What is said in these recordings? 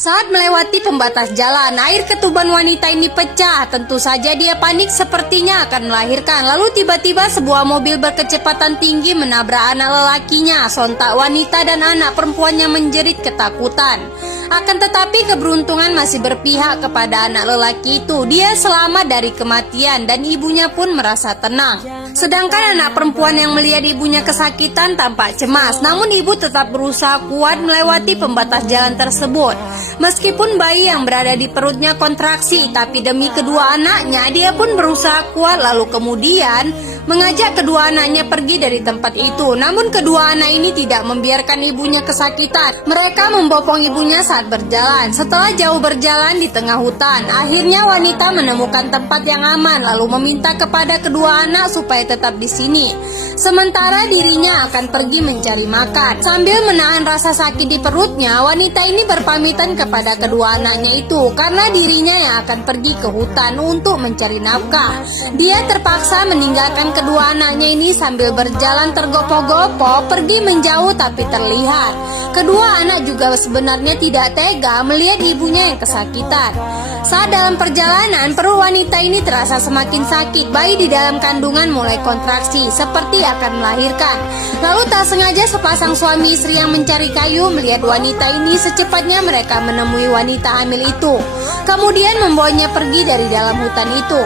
Saat melewati pembatas jalan, air ketuban wanita ini pecah. Tentu saja dia panik sepertinya akan melahirkan. Lalu tiba-tiba sebuah mobil berkecepatan tinggi menabrak anak lelakinya. Sontak wanita dan anak perempuannya menjerit ketakutan. Akan tetapi keberuntungan masih berpihak kepada anak lelaki itu. Dia selamat dari kematian dan ibunya pun merasa tenang. Sedangkan anak perempuan yang melihat ibunya kesakitan tampak cemas. Namun ibu tetap berusaha kuat melewati pembatas jalan tersebut. Meskipun bayi yang berada di perutnya kontraksi, tapi demi kedua anaknya dia pun berusaha kuat. Lalu kemudian mengajak kedua anaknya pergi dari tempat itu. Namun kedua anak ini tidak membiarkan ibunya kesakitan. Mereka membopong ibunya saat berjalan. Setelah jauh berjalan di tengah hutan, akhirnya wanita menemukan tempat yang aman lalu meminta kepada kedua anak supaya tetap di sini. Sementara dirinya akan pergi mencari makan. Sambil menahan rasa sakit di perutnya, wanita ini berpamitan kepada kedua anaknya itu karena dirinya yang akan pergi ke hutan untuk mencari nafkah. Dia terpaksa meninggalkan kedua anaknya ini sambil berjalan tergopoh-gopoh pergi menjauh, tapi terlihat kedua anak juga sebenarnya tidak tega melihat ibunya yang kesakitan. Saat dalam perjalanan, perut wanita ini terasa semakin sakit. Bayi di dalam kandungan mulai kontraksi, seperti akan melahirkan. Lalu tak sengaja sepasang suami istri yang mencari kayu melihat wanita ini. Secepatnya mereka menemui wanita hamil itu, kemudian membawanya pergi dari dalam hutan itu.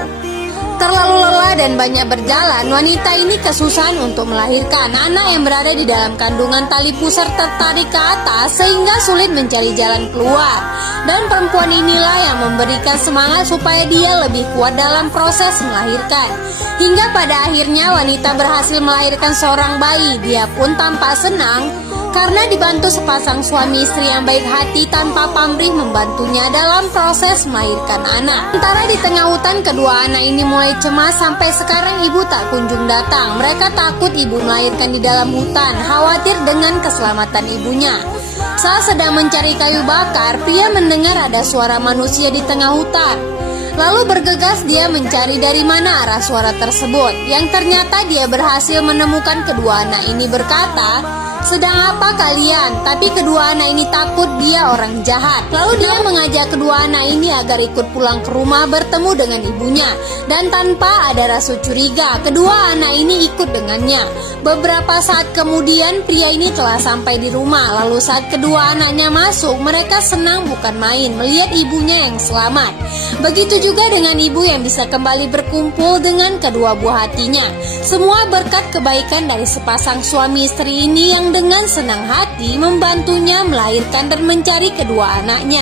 Terlalu lelah dan banyak berjalan, wanita ini kesusahan untuk melahirkan. Anak yang berada di dalam kandungan tali pusar tertarik ke atas sehingga sulit mencari jalan keluar. Dan perempuan inilah yang memberikan semangat supaya dia lebih kuat dalam proses melahirkan. Hingga pada akhirnya wanita berhasil melahirkan seorang bayi. Dia pun tampak senang karena dibantu sepasang suami istri yang baik hati tanpa pamrih membantunya dalam proses melahirkan anak. Sementara di tengah hutan, kedua anak ini mulai cemas. Sampai sekarang ibu tak kunjung datang. Mereka takut ibu melahirkan di dalam hutan, khawatir dengan keselamatan ibunya. Saat sedang mencari kayu bakar, pria mendengar ada suara manusia di tengah hutan. Lalu bergegas dia mencari dari mana arah suara tersebut. Yang ternyata dia berhasil menemukan kedua anak ini. Berkata, "Sedang apa kalian?" Tapi kedua anak ini takut, dia orang jahat. Lalu dia mengajak kedua anak ini agar ikut pulang ke rumah bertemu dengan ibunya. Dan tanpa ada rasa curiga, kedua anak ini ikut dengannya. Beberapa saat kemudian pria ini telah sampai di rumah. Lalu saat kedua anaknya masuk, mereka senang bukan main melihat ibunya yang selamat. Begitu juga dengan ibu yang bisa kembali berkumpul dengan kedua buah hatinya. Semua berkat kebaikan dari sepasang suami istri ini yang dengan senang hati membantunya melahirkan dan mencari kedua anaknya.